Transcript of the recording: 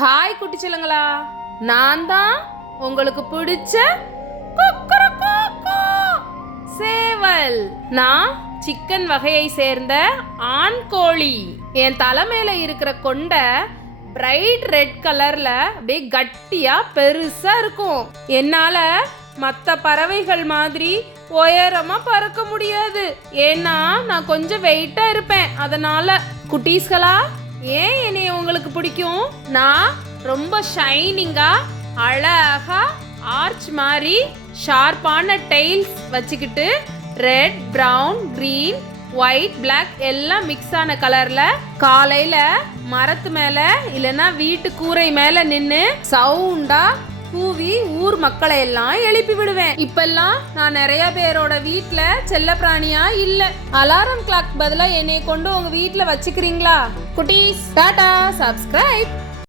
Hi குட்டிச்சலங்களா, நான் தான் உங்களுக்கு பிடிச்ச சேவல். நான் சிக்கன் வகையை சேர்ந்த ஆண் கோழி. என் தலைமையில இருக்கிற கொண்டை பிரைட் ரெட் கலர்ல அப்படியே கட்டியா பெருசா இருக்கும். என்னால மற்ற பறவைகள் மாதிரி உயரமா பறக்க முடியாது, ஏன்னா நான் கொஞ்சம் வெயிட்டா இருப்பேன். அதனால குட்டீஸ்களா, ஏன் என்னைய உங்களுக்கு பிடிக்கும்? நான் ரொம்ப ஷைனிங்கா அழகா ஆர்ச் மாதிரி ஷார்ப்பான டெய்ல்ஸ் வச்சுக்கிட்டு red, brown, green, white, black எல்லாம் மிக்ஸ் ஆன கலர்ல காலையில மரத்து மேல இல்லைன்னா வீட்டு கூரை மேல நின்று சவுண்டா கூவி ஊர் மக்களை எல்லாம் எழுப்பி விடுவேன். இப்பெல்லாம் நான் நிறைய பேரோட வீட்ல செல்ல பிராணியா இல்ல. அலாரம் கிளாக் பதிலா என்னை கொண்டு உங்க வீட்ல வச்சுக்கிறீங்களா? குட்டீஸ், டாடா, சப்ஸ்கிரைப்.